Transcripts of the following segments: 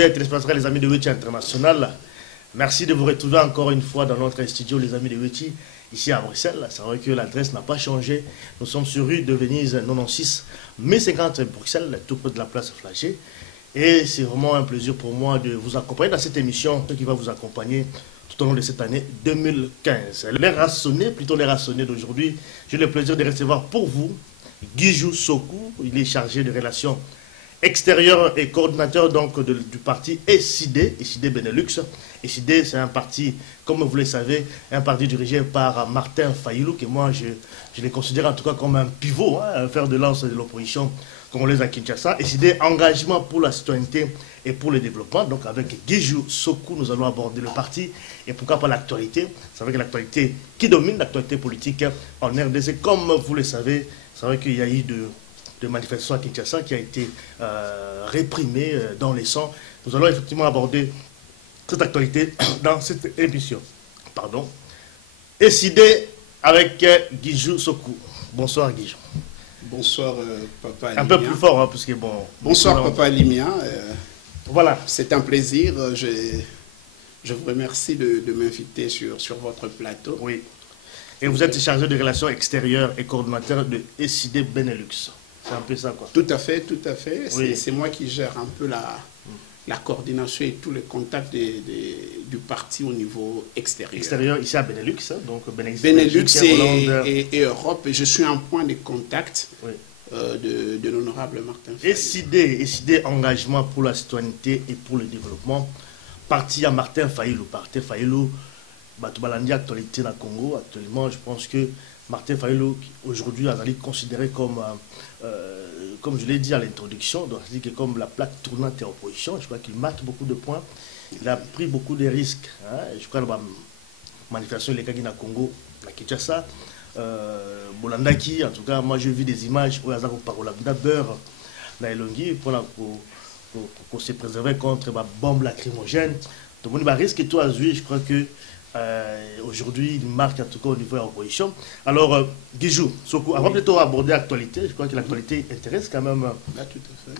fidèles téléspectateurs, les amis de Weti International. Merci de vous retrouver encore une fois dans notre studio, les amis de Weti, ici à Bruxelles. C'est vrai que l'adresse n'a pas changé. Nous sommes sur rue de Venise 96, mai 50 Bruxelles, tout près de la place Flagey. Et c'est vraiment un plaisir pour moi de vous accompagner dans cette émission qui va vous accompagner tout au long de cette année 2015. L'heure a sonné, plutôt l'heure a sonné d'aujourd'hui. J'ai le plaisir de recevoir pour vous Guijou Sokou. Il est chargé de relations extérieures et coordinateur donc du parti SID Benelux. SID, c'est un parti, comme vous le savez, un parti dirigé par Martin Fayulu, que moi je le considère en tout cas comme un pivot, un fer de lance de l'opposition congolaise à Kinshasa. SID, engagement pour la citoyenneté et pour le développement. Donc avec Guijou Sokou, nous allons aborder le parti et pourquoi pas l'actualité. C'est vrai que l'actualité qui domine, l'actualité politique en RDC, comme vous le savez. C'est vrai qu'il y a eu de manifestations à Kinshasa qui a été réprimée dans les sangs. Nous allons effectivement aborder cette actualité dans cette émission. Pardon. SID avec Guijou Sokou. Bonsoir Guijou. Bonsoir Papa Alimia. Un peu plus fort, hein, parce que bon... Bonsoir Papa Alimia. Voilà. C'est un plaisir. Je vous remercie de m'inviter sur votre plateau. Oui. Et vous êtes chargé de relations extérieures et coordinateur de SID Benelux. C'est un peu ça, quoi. Tout à fait, tout à fait. Oui. C'est moi qui gère un peu la coordination et tous les contacts du parti au niveau extérieur. Extérieur, ici à Benelux, hein, donc Benelux et Europe. Et je suis un point de contact de l'honorable Martin Fayulu. SID, engagement pour la citoyenneté et pour le développement. Parti à Martin Fayulu. Martin Fayulu, Batubalandi, actualité dans le Congo. Actuellement, je pense que Martin Fayulu, aujourd'hui, est considéré comme je l'ai dit à l'introduction, comme la plaque tournante et opposition. Je crois qu'il marque beaucoup de points. Il a pris beaucoup de risques. Hein. Je crois que la manifestation les Kagina Congo, la Kinshasa, Bolandaki, en tout cas, moi j'ai vu des images où il y a un beurre, la Elongi, pour se préserver contre la bombe lacrymogène. Tout le monde risque et tout à jouer. Je crois que aujourd'hui, il marque en tout cas au niveau de l'opposition. Alors, Guijou Sokou, avant plutôt aborder l'actualité, je crois que l'actualité intéresse quand même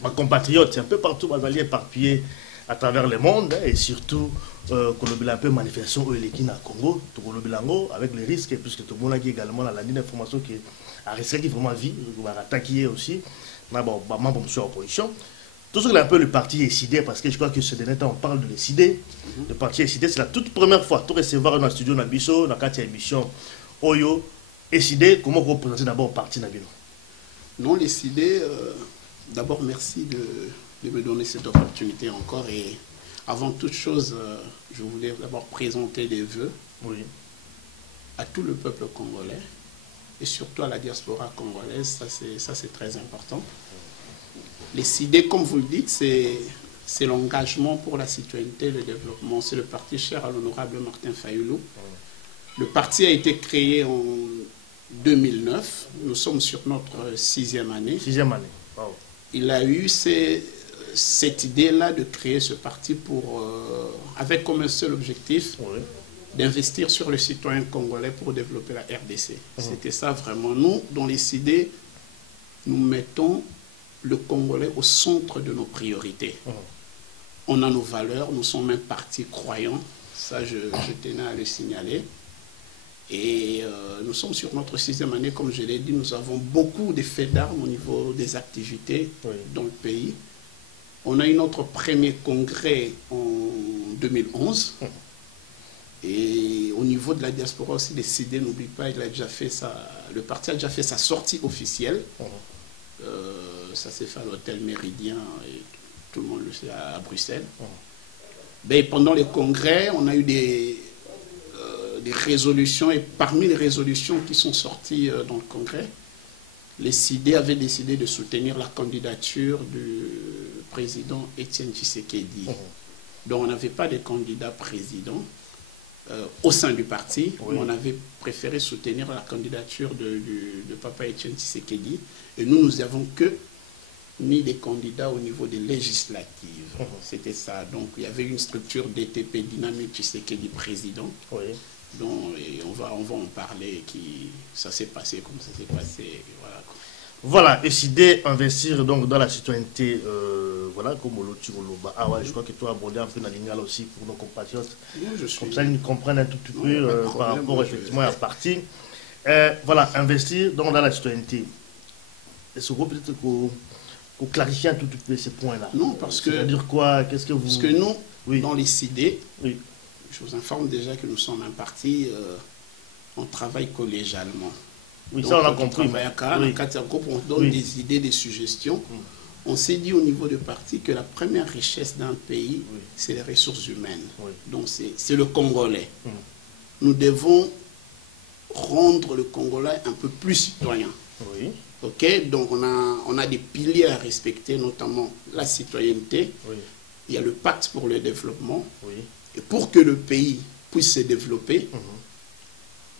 ma compatriote. C'est un peu partout, on va aller éparpillé à travers le monde, hein, et surtout, qu'on a un peu manifestation au Elekina Congo, avec les risques, puisque tout le monde a également la ligne d'information qui a resté qui vraiment vie, on va attaquer aussi, membre de l'opposition. Tout ce que un peu le parti SID, parce que je crois que ce dernier temps on parle de SID. Le parti SID, c'est la toute première fois, tout recevoir dans le studio Nabiso, dans la émission Oyo, SID, comment vous présentez d'abord le parti Nabino? Non, les SID, d'abord merci de me donner cette opportunité encore. Et avant toute chose, je voulais d'abord présenter des vœux à tout le peuple congolais et surtout à la diaspora congolaise. Ça c'est très important. Les SID, comme vous le dites, c'est l'engagement pour la citoyenneté et le développement. C'est le parti cher à l'honorable Martin Fayulu. Le parti a été créé en 2009. Nous sommes sur notre 6e année. 6e année. Wow. Il a eu cette idée-là de créer ce parti avec comme un seul objectif d'investir sur le citoyen congolais pour développer la RDC. C'était ça vraiment. Nous, dans les SID, nous mettons le Congolais au centre de nos priorités. On a nos valeurs, nous sommes un parti croyant, ça je tenais à le signaler. Et nous sommes sur notre 6e année, comme je l'ai dit, nous avons beaucoup de faits d'armes au niveau des activités dans le pays. On a eu notre premier congrès en 2011. Et au niveau de la diaspora aussi, les SID, n'oublie pas, le parti a déjà fait sa sortie officielle. Ça s'est fait à l'hôtel Méridien, et tout le monde le sait, à Bruxelles. Ben, pendant les congrès, on a eu des résolutions, et parmi les résolutions qui sont sorties dans le congrès, les SID avaient décidé de soutenir la candidature du président Étienne Tshisekedi. Donc on n'avait pas de candidat président au sein du parti, mais on avait préféré soutenir la candidature de Papa Étienne Tshisekedi. Et nous n'avons que mis des candidats au niveau des législatives. C'était ça. Donc il y avait une structure DTP dynamique Tshisekedi président. Donc, et on va en parler, ça s'est passé comme ça s'est passé. Voilà. Voilà, décider investir donc dans la citoyenneté, voilà, comme l'autre Loba. Ah ouais, je crois que tu as abordé un peu la ligne aussi pour nos compatriotes. Comme ça, ils comprennent un tout petit peu par rapport effectivement à la partie. Voilà, investir donc dans la citoyenneté. Est-ce que peut-être qu'on clarifie un tout petit peu ces points-là? Non, parce que... C'est-à-dire quoi? Qu'est-ce que vous... Parce que nous, oui. dans les CID, oui. Je vous informe déjà que nous sommes un parti, on travaille collégialement. Oui, donc, ça on a compris. On donne des idées, des suggestions. On s'est dit au niveau du parti que la première richesse d'un pays, c'est les ressources humaines. Donc c'est le Congolais. Nous devons rendre le Congolais un peu plus citoyen. Ok, donc on a des piliers à respecter, notamment la citoyenneté. Il y a le pacte pour le développement. Et pour que le pays puisse se développer,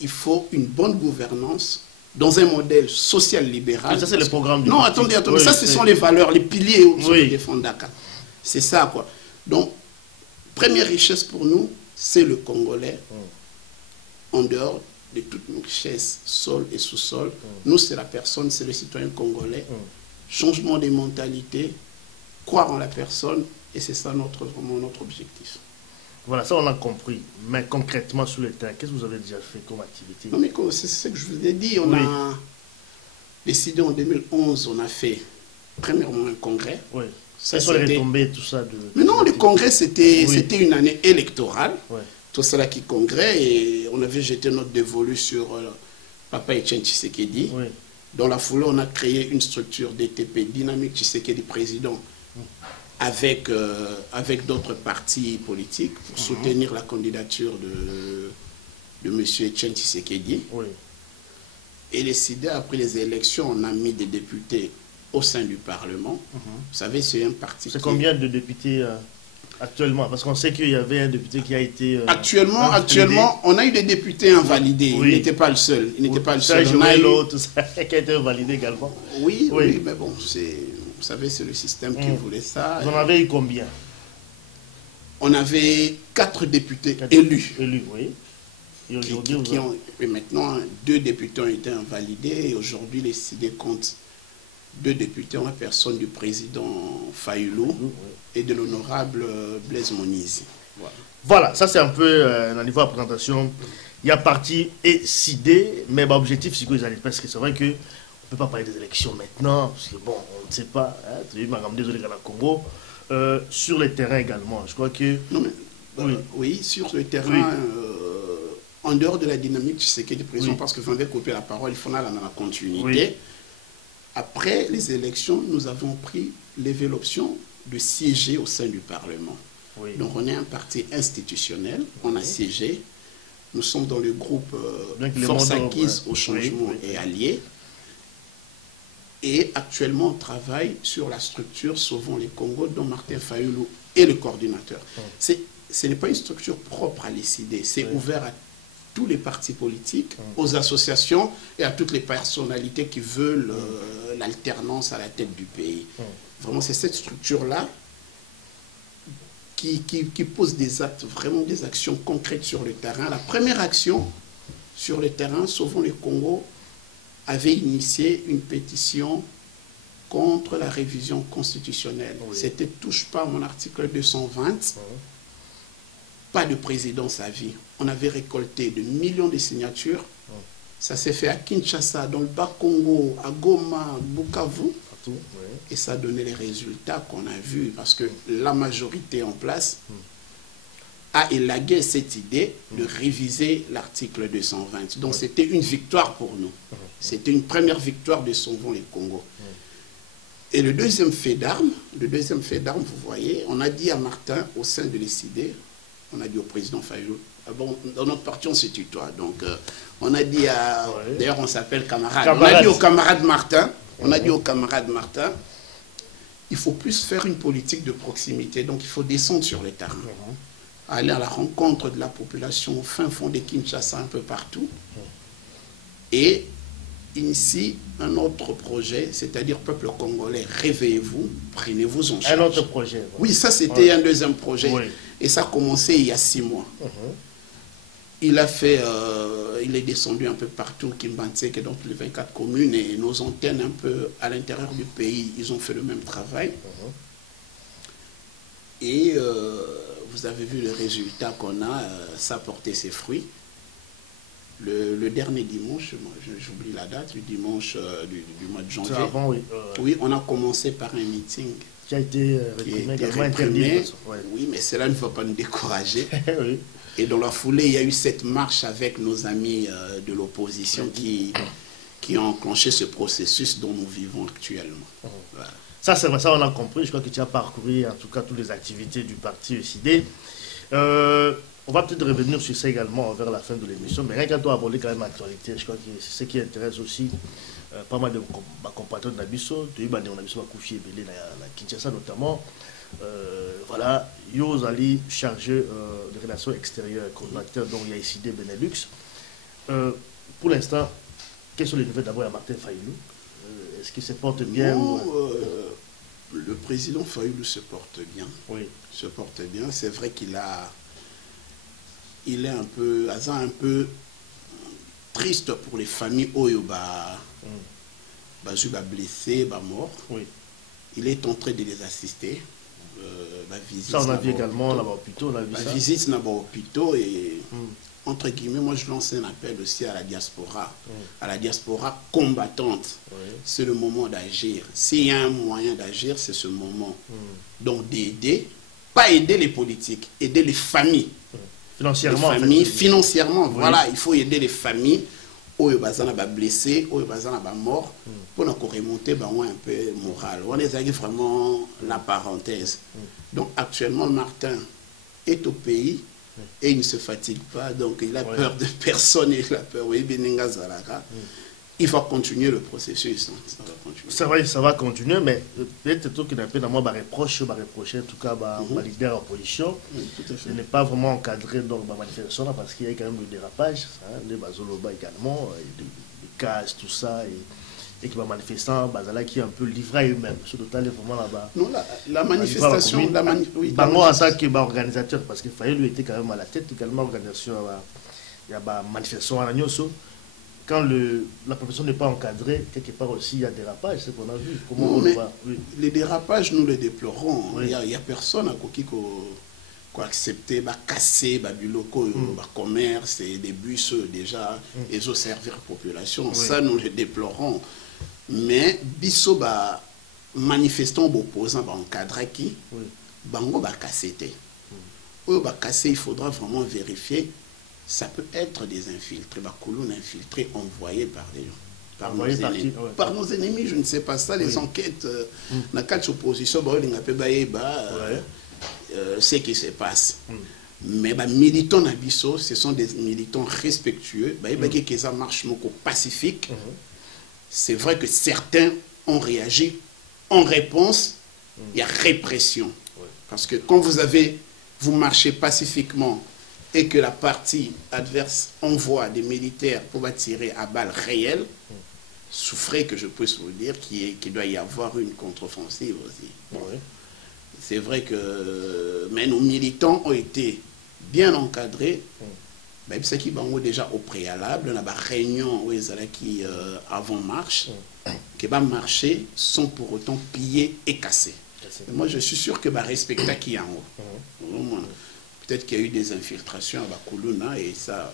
il faut une bonne gouvernance dans un modèle social-libéral. Ça, c'est le programme du Non, attendez. Ça, ce sont les valeurs, les piliers sur les fonds Dakar. C'est ça, quoi. Donc, première richesse pour nous, c'est le Congolais. En dehors de toutes nos richesses, sol et sous-sol, nous, c'est la personne, c'est le citoyen congolais. Changement des mentalités, croire en la personne, et c'est ça vraiment notre objectif. Voilà, ça on a compris. Mais concrètement sur le terrain, qu'est-ce que vous avez déjà fait comme activité? Non, mais c'est ce que je vous ai dit. On a décidé en 2011, on a fait premièrement un congrès. Oui. Ça sont les retombées, tout ça. Mais non, le congrès, c'était une année électorale. Tout cela qui congrès. Et on avait jeté notre dévolu sur Papa Etienne Tshisekedi. Dans la foulée, on a créé une structure DTP, Dynamique Tshisekedi Président, avec d'autres partis politiques pour soutenir la candidature de M. Etienne Tshisekedi. Et les CID, après les élections, on a mis des députés au sein du Parlement. Vous savez, c'est un parti... C'est combien de députés actuellement? Parce qu'on sait qu'il y avait un député qui a été... Actuellement, on a eu des députés invalidés. Il n'était pas le seul. Il n'était pas le seul. On a eu l'autre qui a été invalidé également. Oui, mais bon, vous savez, c'est le système qui voulait ça. Vous en avez eu combien? On avait 4 députés élus. Élus, oui. Et aujourd'hui, maintenant, 2 députés ont été invalidés. Et aujourd'hui, les CID comptent 2 députés en la personne du président Fayoulou et de l'honorable Blaise Monizi. Voilà, ça c'est un peu au niveau de la présentation. Il y a parti et CID, mais l'objectif c'est qu'ils allaient, parce que c'est vrai qu'on ne peut pas parler des élections maintenant, parce que bon, on ne sait pas, désolé dans le Congo, sur le terrain également, je crois que... Non, mais, oui, sur le terrain, en dehors de la dynamique du Tshisekedi président, parce que vous avez coupé la parole, il faut aller dans la continuité. Après les élections, nous avons levé l'option de siéger au sein du Parlement. Donc on est un parti institutionnel, on a siégé. Nous sommes dans le groupe Force Acquise au Changement et Alliés. Et actuellement, on travaille sur la structure Sauvons les Congo, dont Martin Fayoulou est le coordinateur. Ce n'est pas une structure propre à l'ECD, c'est ouvert à tous les partis politiques, aux associations et à toutes les personnalités qui veulent l'alternance à la tête du pays. Vraiment, c'est cette structure-là qui pose des actes, vraiment des actions concrètes sur le terrain. La première action sur le terrain, Sauvons le Congo, avait initié une pétition contre la révision constitutionnelle. C'était « Touche pas à mon article 220 ». Pas de présidence à vie. On avait récolté de millions de signatures. Ça s'est fait à Kinshasa, dans le Bas-Congo, à Goma, Bukavu. Et ça a donné les résultats qu'on a vus, parce que la majorité en place a élagué cette idée de réviser l'article 220. Donc c'était une victoire pour nous. C'était une première victoire de Sauvons les Congo. Et le deuxième fait d'armes, vous voyez, on a dit à Martin, au sein de l'ECD, on a dit au président Fayoulou, bon, dans notre parti on se tutoie, donc on a dit à... D'ailleurs on s'appelle camarade. On a dit au camarade Martin, il faut plus faire une politique de proximité, donc il faut descendre sur le terrain, aller à la rencontre de la population au fin fond de Kinshasa, un peu partout, et initie un autre projet, c'est-à-dire peuple congolais, réveillez-vous, prenez-vous en charge. Un autre projet. Oui, ça c'était un deuxième projet, et ça a commencé il y a 6 mois. il a fait, il est descendu un peu partout, Kimbantseke, donc les 24 communes et nos antennes un peu à l'intérieur du pays, ils ont fait le même travail. Et vous avez vu le résultat qu'on a, ça a porté ses fruits. Le dernier dimanche, j'oublie la date, le dimanche du mois de janvier. Avant, oui. Oui, on a commencé par un meeting. Qui a été réprimé. Oui, mais cela ne va pas nous décourager. Oui. Et dans la foulée, il y a eu cette marche avec nos amis de l'opposition qui ont enclenché ce processus dont nous vivons actuellement. Voilà. Ça, c'est vrai, ça on a compris. Je crois que tu as parcouru en tout cas toutes les activités du parti ECD. On va peut-être revenir sur ça également vers la fin de l'émission, mais rien qu'à toi aborder quand même l'actualité, je crois que c'est ce qui intéresse aussi pas mal de ma compatriotes d'Abisso, de Ibane, on a Abisso Bakoufi et Belé, la Kinshasa notamment. Voilà, Yo Ali chargé de relations extérieures, coordinateur, donc il y a ECD Benelux. Pour l'instant, quelles sont les nouvelles d'abord à Martin Fayulu? Est-ce qu'il se porte bien? Non, le président Fayulu se porte bien. Oui. Se porte bien. C'est vrai qu'il est un peu triste pour les familles Oyoba, blessé, mort. Oui. Il est en train de les assister. Ça, on a vu également là-bas hôpitaux. La visite là-bas hôpitaux et entre guillemets, moi je lance un appel aussi à la diaspora, combattante. C'est le moment d'agir. S'il y a un moyen d'agir, c'est ce moment. Donc d'aider, pas aider les politiques, aider les familles. Financièrement. Les familles, financièrement, voilà, il faut aider les familles. Où ils sont blessés, où ils sont morts, pour nous remonter un peu moral. On est vraiment la parenthèse. Donc actuellement, Martin est au pays et il ne se fatigue pas, donc il a peur de personne, il a peur. Il va continuer le processus. C'est vrai, ça va continuer, mais peut-être qu'il y a un peu reprocher, en tout cas, ma leader en position, de ne pas vraiment encadrer donc ma manifestation parce qu'il y a quand même du dérapage, les Bazoloba également, des cases, tout ça, et qui va manifestant, qui est un peu livré à eux-mêmes. Ce total est vraiment là-bas. Non, la manifestation, en tant qu'organisateur, parce qu'il fallait lui était quand même à la tête également, organisation, il y a une manifestation à Nyoso. Quand la profession n'est pas encadrée, quelque part aussi, il y a des dérapages, c'est ce qu'on a vu. Comment on va, les dérapages, nous les déplorons. Il n'y a personne qui a accepté, casser des locaux, des commerces et des bus déjà, et de servir la population. Ça, nous les déplorons. Mais, biso, manifestants opposants, encadrés qui, bango, casser. Il faudra vraiment vérifier. Ça peut être des infiltrés, colonnes infiltrées envoyées par nos ennemis, je ne sais pas ça, les enquêtes, dans le cadre de l'opposition, ce qui se passe. Mais les militants d'Abisso, ce sont des militants respectueux, qui marche pacifique. C'est vrai que certains ont réagi en réponse, il y a répression. Parce que quand vous marchez pacifiquement, et que la partie adverse envoie des militaires pour tirer à balles réelles, souffrez que je puisse vous dire qu'il doit y avoir une contre-offensive aussi. C'est vrai que mais nos militants ont été bien encadrés. Même ceux qui sont déjà au préalable, on a des réunions où ils qui avant marche, qui va marcher sans pour autant piller et casser. Moi, je suis sûr que respecter qui est en haut. Peut-être qu'il y a eu des infiltrations à Bakuluna et ça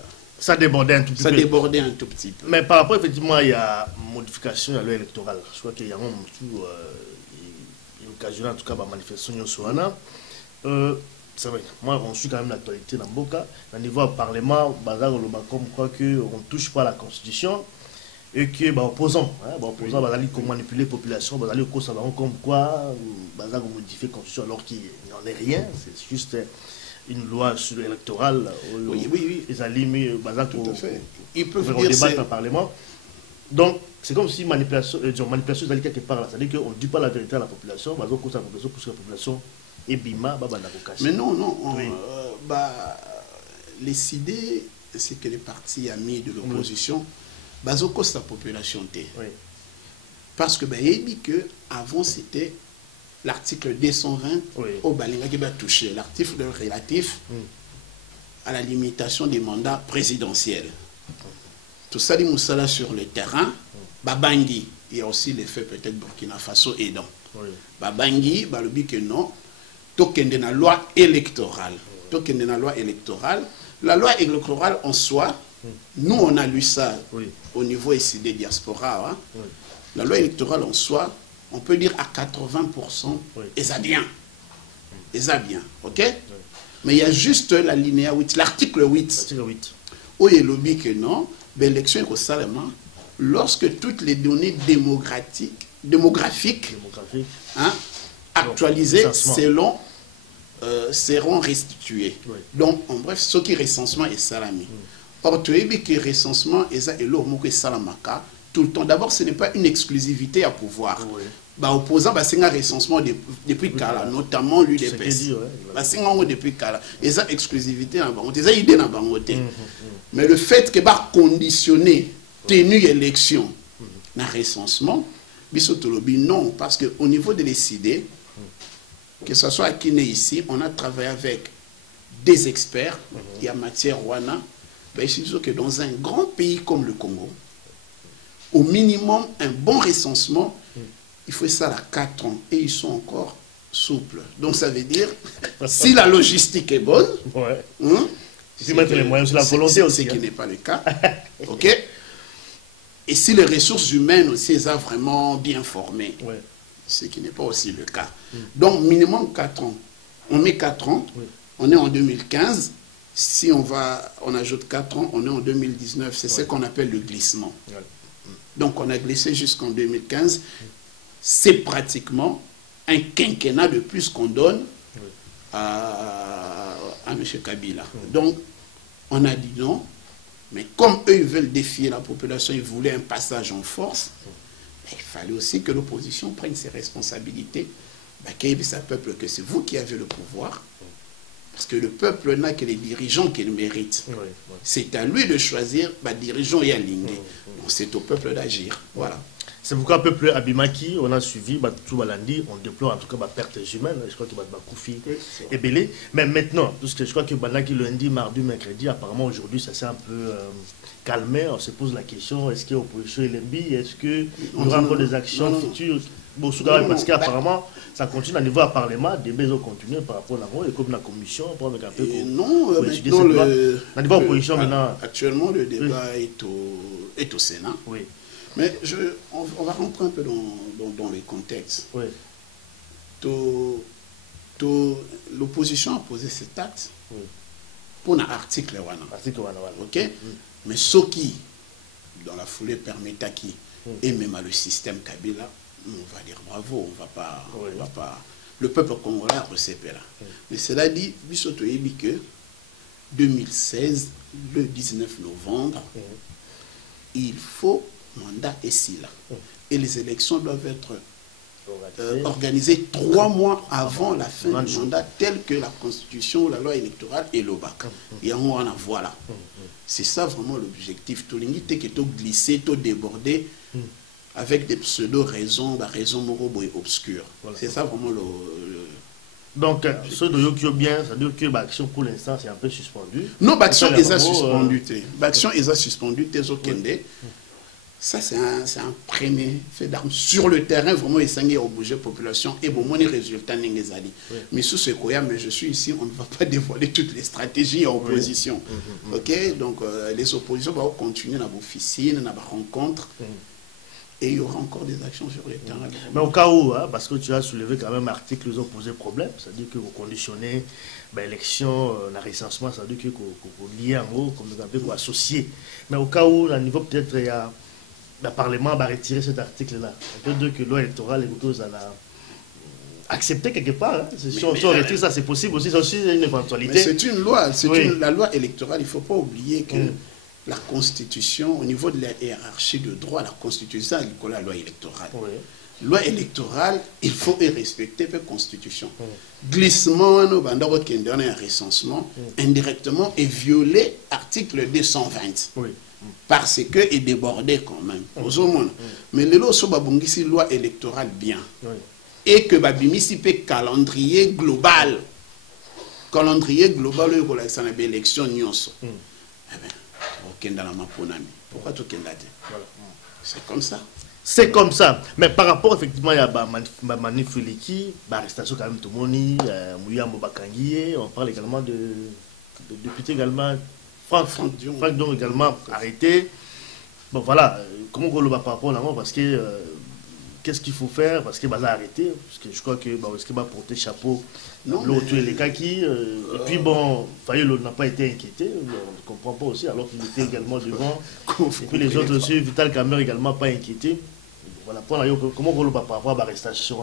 débordait un tout petit peu. Ça débordait un tout petit peu. Mais par rapport, effectivement, il y a modification à la loi électorale. Je crois qu'il y a occasionné en tout cas ma manifestation au Soana. C'est vrai, moi, on suit quand même l'actualité dans Boka. Au niveau du Parlement, comme quoi qu'on ne touche pas à la Constitution et que opposants, comment manipuler la population, comme quoi modifier la Constitution alors qu'il n'y en est rien. C'est juste une loi sur électorale. Oui. Ils peuvent dire débattre dans le Parlement. Donc, c'est comme si manipulation est quelque part là. C'est-à-dire qu'on ne dit pas la vérité à la population, pour que la population est bima, mais non. Les idées, c'est que les partis amis de l'opposition, la population. Parce que, avant, c'était l'article 220 au Balinga qui va toucher. L'article relatif à la limitation des mandats présidentiels. Tout ça, dit Moussala sur le terrain. Babangi, il y a aussi l'effet peut-être Burkina Faso aidant. Oui. Babangi, balobi que non. Token de la loi électorale. Token de la loi électorale. La loi électorale en soi, nous on a lu ça au niveau ici des diasporas. Hein. Oui. La loi électorale en soi, on peut dire à 80%, et ça bien. Et ça bien, ok? Oui. Mais il y a juste la linéa 8, l'article 8. L'article 8. Où il lobby que non, l'élection est seulement lorsque toutes les données démographiques hein, actualisées selon seront restituées. Oui. Donc, en bref, ce qui est recensement est salami. Or, tu as vu que recensement est salamaka tout le temps. D'abord, ce n'est pas une exclusivité à pouvoir. Oui. Bah, opposant, bah, c'est un recensement depuis Kala, notamment l'UDPS. Bah, c'est un depuis Kala. Et ça, exclusivité, c'est idée dans Bangote. Mais le fait que bah, conditionner tenue élection dans le recensement, non, parce qu'au niveau de l'ECD, que ce soit à Kiné ici, on a travaillé avec des experts, il y a matière Rwanda, ben, je dis que dans un grand pays comme le Congo, au minimum, un bon recensement, il faut ça à 4 ans. Et ils sont encore souples. Donc ça veut dire, si la logistique est bonne, si mettre les moyens sur la volonté aussi. Ce qui n'est pas le cas. OK? Et si les ressources humaines aussi sont vraiment bien formées, ce qui n'est pas aussi le cas. Donc minimum 4 ans. On met 4 ans, on est en 2015. Si on ajoute 4 ans, on est en 2019. C'est ce qu'on appelle le glissement. Donc on a glissé jusqu'en 2015. C'est pratiquement un quinquennat de plus qu'on donne à M. Kabila. Donc, on a dit non, mais comme eux, ils veulent défier la population, ils voulaient un passage en force, il fallait aussi que l'opposition prenne ses responsabilités. Qu'il ça peuple que c'est vous qui avez le pouvoir, parce que le peuple n'a que les dirigeants qu'il mérite. C'est à lui de choisir dirigeant et aligné. Donc, c'est au peuple d'agir. Voilà. C'est pourquoi, peuple Abimaki, on a suivi, tout Balandi, on déplore en tout cas pertes humaines, je crois que Koufi est belé. Mais maintenant, parce que je crois que Balaki lundi, mardi, mercredi, apparemment aujourd'hui, ça s'est un peu calmé. On se pose la question, est-ce qu'il y a opposition et l'EMBI? Est-ce qu'il y aura encore des actions futures? Bon, parce qu'apparemment, ça continue à niveau à Parlement, des besoins continuent par rapport à la et comme la commission, pour avec un peu non, maintenant, opposition maintenant. Actuellement, le débat est au Sénat. Oui. Mais on va rentrer un peu dans les contextes. Oui. L'opposition a posé cet acte pour un article. Ok? Mais ce qui, dans la foulée, permet à qui, et même à le système Kabila, on va dire bravo, on va pas le peuple congolais a reçu là. Mais cela dit, Bissotoyebi que 2016, le 19 novembre, il faut mandat ici là. Et les élections doivent être organisées 3 mois avant la fin du mandat, tel que la Constitution ou la loi électorale et l'OBAC. Et on en voilà. C'est ça vraiment l'objectif. Tout le monde est glissé, tout débordé, avec des pseudo-raisons, raisons moraux obscures. C'est ça vraiment le donc, ceux de Yokio bien, ça veut dire que l'action pour l'instant c'est un peu suspendu. Non, l'action est suspendue. L'action est suspendue, ça, c'est un premier fait d'armes. Sur le terrain, vraiment, il s'engage au budget population et bon, les résultats n'est pas allé. Mais sous ce quoi, mais je suis ici, on ne va pas dévoiler toutes les stratégies en opposition. Ok? Donc, les oppositions vont continuer dans vos officines, dans vos rencontres. Et il y aura encore des actions sur le terrain. Mais au cas où, hein, parce que tu as soulevé quand même article, ils ont posé problème, c'est-à-dire que vous conditionnez l'élection, le recensement, c'est-à-dire que vous liez en haut, comme vous avez associé. Mais au cas où, à niveau peut-être, il y a le Parlement va retirer cet article-là. On peut dire que la loi électorale est plutôt accepté quelque part. Hein. Si on retire ça, c'est possible aussi, c'est aussi une éventualité. Mais c'est une loi, la loi électorale. Il ne faut pas oublier que la Constitution, au niveau de la hiérarchie de droit, la Constitution est la loi électorale. Loi électorale, il faut respecter la Constitution. Glissement, un recensement, indirectement, est violé article 220. Parce que est débordé quand même. Mais le loi électorale bien. Et que babimisi calendrier global. calendrier global où il y a une élection nyonso. Eh bien, okenda na maponami. Pourquoi tu kenda te? C'est comme ça. C'est comme ça. Mais par rapport, effectivement, il y a Manifuliki, arrestation quand même tout le monde, Mouyambo Bakangié, on parle également de député également, Franck Dion également arrêté. Bon voilà, comment on le va par rapport à parce que qu'est-ce qu'il faut faire? Parce qu'il va arrêter, parce que je crois que est-ce qu'il va porter chapeau, l'autre les kaki, et puis bon, Fayulu n'a pas été inquiété, on ne comprend pas aussi, alors qu'il était également devant, et puis les autres aussi, Vital Kamer également pas inquiété. Voilà, comment on le va par rapport à l'arrestation?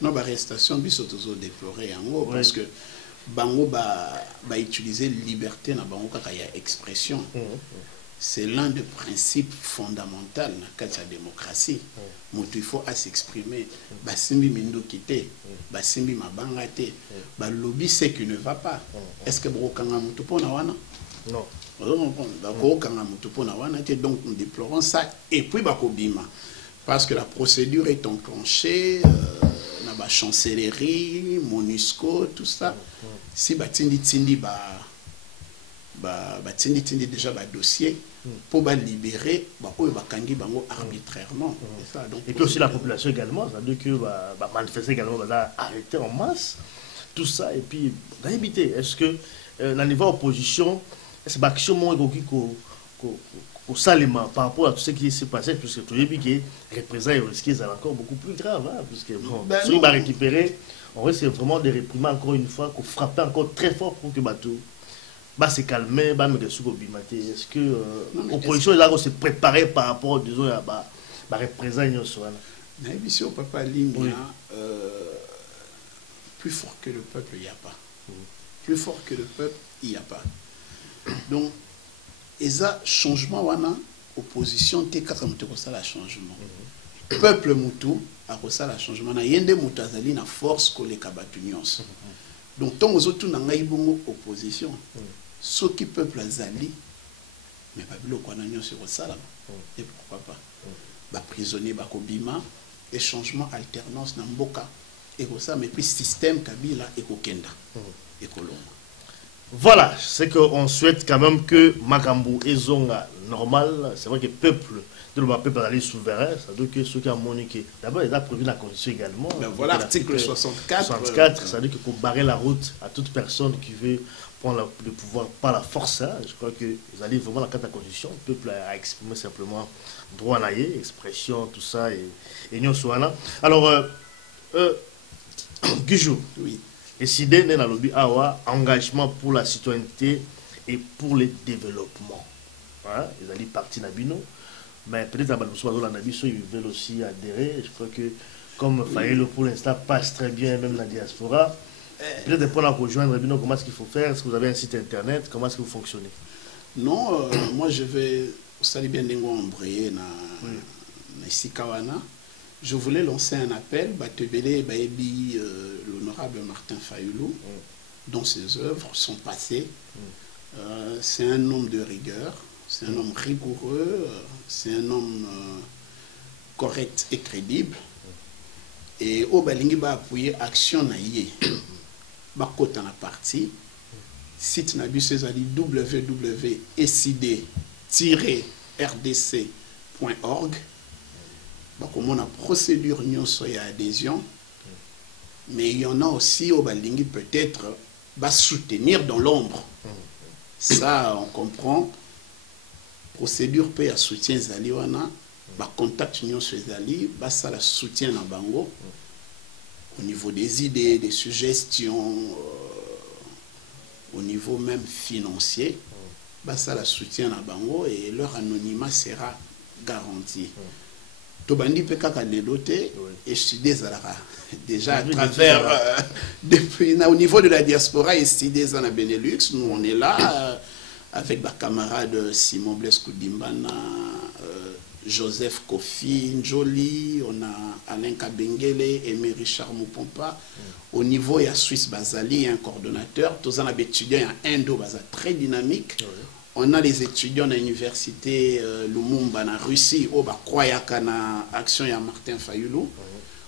Non, l'arrestation, il faut toujours déplorer en gros, parce que Bango va utiliser liberté dans Bango quand il y a expression. C'est l'un des principes fondamentaux dans la démocratie. Il faut s'exprimer. Basimbi Mindo Kite, Basimbi Mabangate, Balobi c'est qui ne va pas. Est-ce que Brokanga Mutupo Nawana? Non. Donc nous déplorons ça. Et puis Bakobima. Parce que la procédure est enclenchée, la chancellerie, MONUSCO, tout ça. Si Batindi déjà le dossier pour libérer arbitrairement. Et puis aussi la population également, c'est-à-dire que manifester également, va arrêter en masse tout ça. Et puis, éviter. Est-ce que dans le niveau opposition, est-ce que l'action au salement par rapport à tout ce qui s'est passé, puisque tout le monde qui représente risqué, c'est encore beaucoup plus grave, hein, puisque bon, si on va récupérer, on risque vraiment de réprimer encore une fois, qu'on frappe encore très fort pour que bateau se calmer, est-ce que l'opposition est là, on s'est préparé par rapport disons, à la représentation? Si on peut pas dire, plus fort que le peuple, il n'y a pas. Plus fort que le peuple, il n'y a pas. Donc, et ça, changement, wana, opposition, t'es quand même ça la changement. Peuple moutou, a ça la changement. Na yende moutazali na force que les kabatunyons. Donc, tant aux autres, n'a pas opposition. Ceux qui peuple zali, mais pas bilo quoi n'a sur ça là. Et pourquoi pas? Ba prisonnier, ba kobima, et changement, alternance, na mboka. Et ça, mais puis système kabila et kokenda. Et kolonga. Voilà, c'est qu'on souhaite quand même que Makambu et Zonga normal, c'est vrai que le peuple, de le peuple aller souverain, ça veut dire que ceux qui ont moniqué. D'abord, il a prévu la constitution également. Ben voilà, l'article 64. 64, ça veut dire qu'il faut barrer la route à toute personne qui veut prendre le pouvoir par la force. Hein. Je crois qu'ils allaient vraiment la carte de la constitution. Le peuple a exprimé simplement droit à l'aïe, expression, tout ça, et nous sommes. Alors, Guijou. Oui. Et si des n'a lobby awa engagement pour la citoyenneté et pour le développement. Hein? Ils allaient partir Nabino, mais peut-être à Balbousso, ils veulent aussi adhérer. Je crois que comme Fayulu pour l'instant passe très bien, même la diaspora, peut-être pour la rejoindre Nabino, comment est-ce qu'il faut faire? Est-ce que vous avez un site internet? Comment est-ce que vous fonctionnez? Non, moi je vais, vous savez bien, embrayer na Sikawana. Je voulais lancer un appel, l'honorable Martin Fayulu, dont ses œuvres sont passées. C'est un homme de rigueur, c'est un homme rigoureux, c'est un homme correct et crédible. Et au Balingi va appuyer action naïe. Bakota na partie, site nabu césali www.sid-rdc.org. Comme on a procédure et adhésion, mais il y en a aussi au Balingi peut-être va soutenir dans l'ombre. Ça, on comprend. Procédure peut à soutien Zali wana, contact union sur Zali, ça la soutien à Bango au niveau des idées, des suggestions, au niveau même financier, ça la soutien à Bango et leur anonymat sera garanti. Tobandi Pekaka Nedoté et Chidé Zalara. Déjà à travers, depuis, au niveau de la diaspora, et Chidé Zana Benelux, nous on est là avec ma camarade Simon Blesco Dimbana, Joseph Kofi Njoli, on a Alain Kabengele, Aimé Richard Moupompa. Au niveau, il y a Suisse Bazali, un coordonnateur. Tous les étudiants, il y a Indo Baza très dynamique. On a les étudiants de l'université Lumumba en Russie, au Bakroyakana, Action et Martin Fayulu.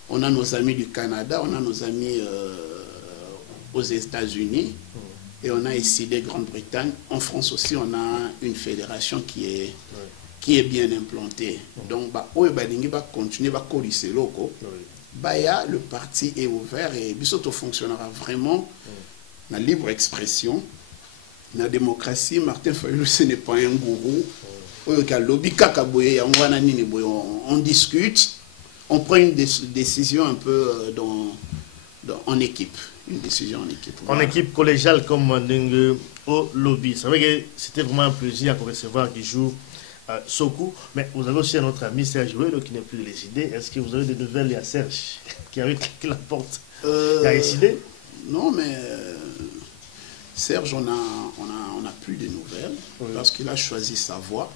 On a nos amis du Canada, on a nos amis aux États-Unis. et on a SID Grande-Bretagne. En France aussi, on a une fédération qui est bien implantée. Donc, il va continuer à corriger le loco. Le parti est ouvert et Bissotto fonctionnera vraiment dans la libre expression. Dans la démocratie, Martin Fayulu, ce n'est pas un gourou. On discute, on prend une décision un peu en équipe. Une décision en équipe. En équipe collégiale comme Ndenge au lobby. C'est vrai que c'était vraiment un plaisir à recevoir qui joue Sokou. Mais vous avez aussi un autre ami, Serge Ouello, qui n'est plus les idées. Est-ce que vous avez des nouvelles? Il y a Serge qui a claqué la porte. Il a décidé? Non, mais Serge, on a plus de nouvelles parce qu'il a choisi sa voie.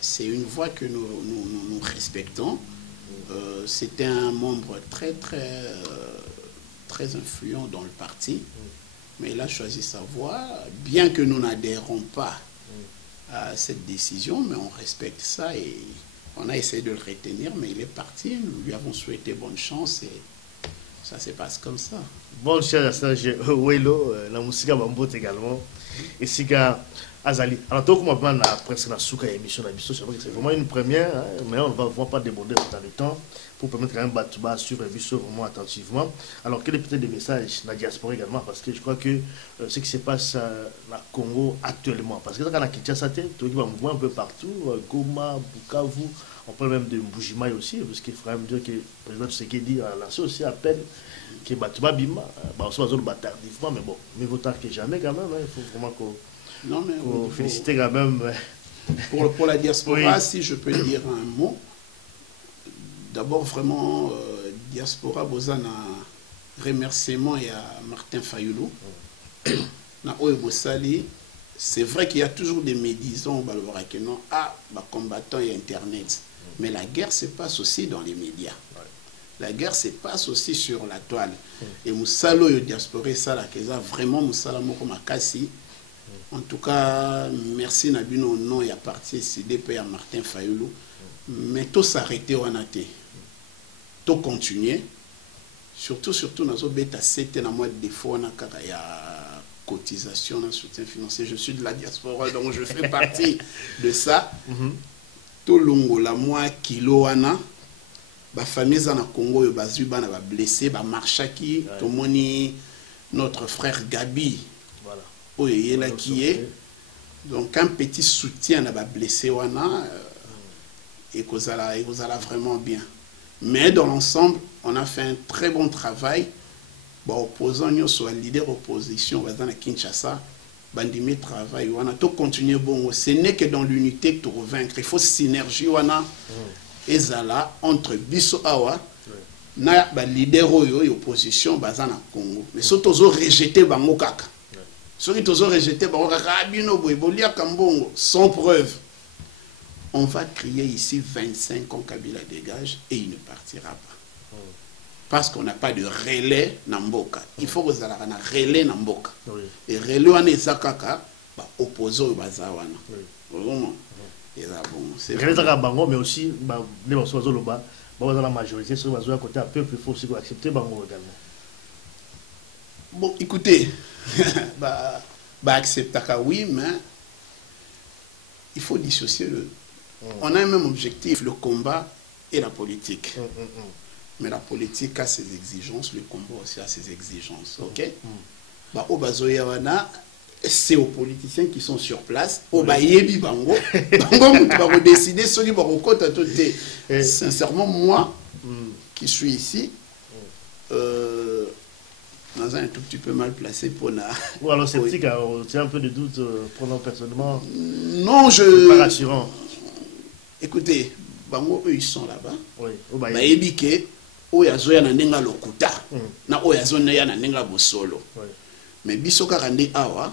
C'est une voie que nous respectons. C'était un membre très influent dans le parti, mais il a choisi sa voie, bien que nous n'adhérons pas à cette décision, mais on respecte ça et on a essayé de le retenir, mais il est parti, nous lui avons souhaité bonne chance et ça se passe comme ça. Bonne chance à Serge Ouello, la musique Bambote également, et Siga Azali. Alors, tout comme on a presque la souka émission d'Abisso, c'est vraiment une première, hein, mais on ne va vraiment pas déborder autant de temps pour permettre quand même Batouba à suivre Abisso vraiment attentivement. Alors, quel est peut-être des messages dans la diaspora également, parce que je crois que ce qui se passe dans le Congo actuellement, parce que quand on a Kinshasa, on voit un peu partout, Goma, Bukavu, on parle même de Mbujimai aussi, parce qu'il faudrait me dire que le président Tshisekedi a lancé aussi appel que Batouba Bima, on se va tardivement, mais bon, mieux vaut tard que jamais quand même, hein, il faut vraiment qu'on... Non, mais féliciter quand même. Pour la diaspora, si je peux dire un mot, d'abord vraiment, diaspora, Bozana, remerciement à Martin Fayulu. C'est vrai qu'il y a toujours des médisants, combattants et Internet. Mais la guerre se passe aussi dans les médias. La guerre se passe aussi sur la toile. Et Moussalo, le diaspora, ça, la Keza, vraiment, Moussala Moko Makasi. En tout cas, merci Nabino non et à partir CDP à Martin Fayulu. Mais tout s'arrêter au Anate. Tout continuer. Surtout, nous avons bêta 7 dans mois de défaut, on a cotisation, un soutien financier. Je suis de la diaspora, donc je fais partie de ça. Tout longo la mois kilo ana. Ba famille dans le Congo, yo bazuba na ba blessé, ba marchaki, tout moni notre frère Gabi. Voilà. Oui, il qui est. Donc un petit soutien à la blessé wana et vous allez vraiment bien. Mais dans l'ensemble, on a fait un très bon travail. Bon, opposant nous soit leader opposition dans la Kinshasa, bandimé travail on a tout continué bon. Ce n'est que dans l'unité que tu vaincre. Il faut synergie wana et zala entre biso awa na ba leader oyo et opposition bazana Congo. Mais surtout rejeter bango kaka. Ceux qui ont rejeté sans preuve. On va crier ici 25 ans Kabila dégage et il ne partira pas. Parce qu'on n'a pas de relais Namboka. Il faut que vous ayez un relais Namboka. Et relais on est Zakaka, opposé au Bazawana. C'est Bango, mais aussi les la majorité, sur le côté un peu plus fort, si vous acceptez Bango également. Bon, écoutez, accepter oui, mais il faut dissocier le. On a un même objectif, le combat et la politique. Mais la politique a ses exigences, le combat aussi a ses exigences. Ok? Au Bazoyawana, c'est aux politiciens qui sont sur place. Au Bayebi Bango, Bango va décider ce qui va recoter. Sincèrement, moi, qui suis ici, dans un tout petit peu mal placé pour la... Ou alors sceptique, tu as un peu de doute prenant personnellement. Non, je... Pas rassurant. Écoutez, Bango, eux, ils sont là-bas. Oui, au Bayebike, Oyazoya na nenga lokuta, na Oyazoya na nenga bosolo. Mais Bisoka Rande Awa,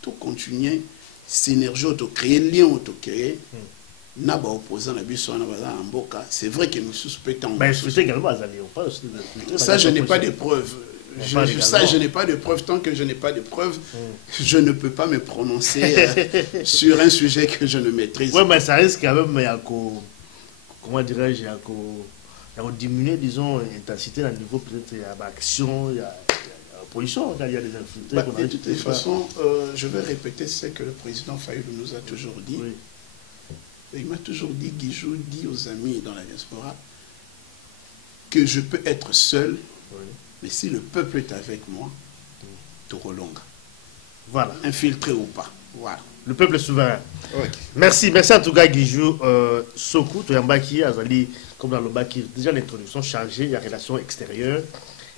tout continuer, synergie, auto-créer, lien, auto-créer. Na ba opposant na biso na baza mboka, c'est vrai que nous suspectons. Mais je également ça je n'ai pas de preuves. Je n'ai pas de preuves. Tant que je n'ai pas de preuves, je ne peux pas me prononcer sur un sujet que je ne maîtrise pas. Oui, mais ça risque quand même, comment dirais-je, diminuer, disons, l'intensité, le niveau peut-être, il y a l'action, il y a l'opposition, il y a des infiltrés. De toute façon, je vais répéter ce que le président Fayulu nous a toujours dit. Oui. Il m'a toujours dit, Guijou dit aux amis dans la diaspora, que je peux être seul, oui, mais si le peuple est avec moi, Torolonga. Voilà. Infiltré ou pas. Voilà. Le peuple est souverain. Okay. Merci en tout cas Guijou Sokou, Toyambaki, Azali, comme dans le Baki, déjà l'introduction chargée, il y a relations extérieures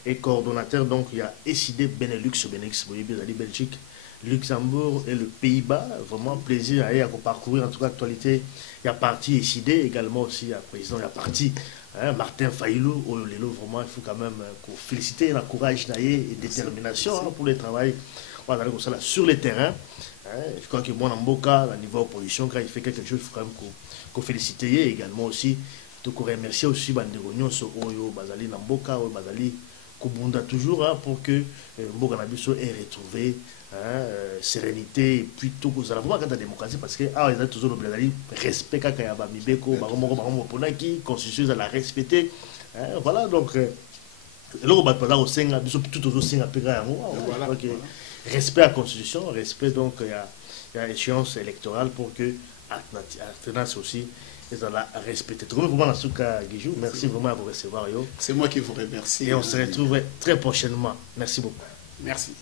et coordonnateur, donc il y a ECD Benelux, Azali Belgique, Luxembourg et le Pays-Bas. Vraiment plaisir à parcourir en tout cas l'actualité. Il y a parti ECD également aussi, il y a président, il y a parti Martin Fayulu, vraiment il faut quand même féliciter le courage et détermination pour le travail sur le terrain. Je crois que moi, dans mon cas, au niveau opposition, quand il fait quelque chose, il faut quand même qu'on félicite également aussi. Donc, on remercie aussi Banderonio, Sokoyo, Bazali, Namboka, Bazali, Kobunda toujours, pour que Mboka Nabiso ait retrouvé sérénité, et puis tout, vous allez voir quand la démocratie, parce que, ils ont toujours le respect, quand il y a Mibeko, Baromo, constitution, à la respecter. Voilà, donc, là, on va parler au Sénat, tout au Sénat, respect à la Constitution, respect donc il y a échéance électorale pour que l'alternance aussi est dans la respecter. Vraiment, Guijou, merci vraiment à vous recevoir. C'est moi qui vous remercie. Et on se retrouve très prochainement. Merci beaucoup. Merci.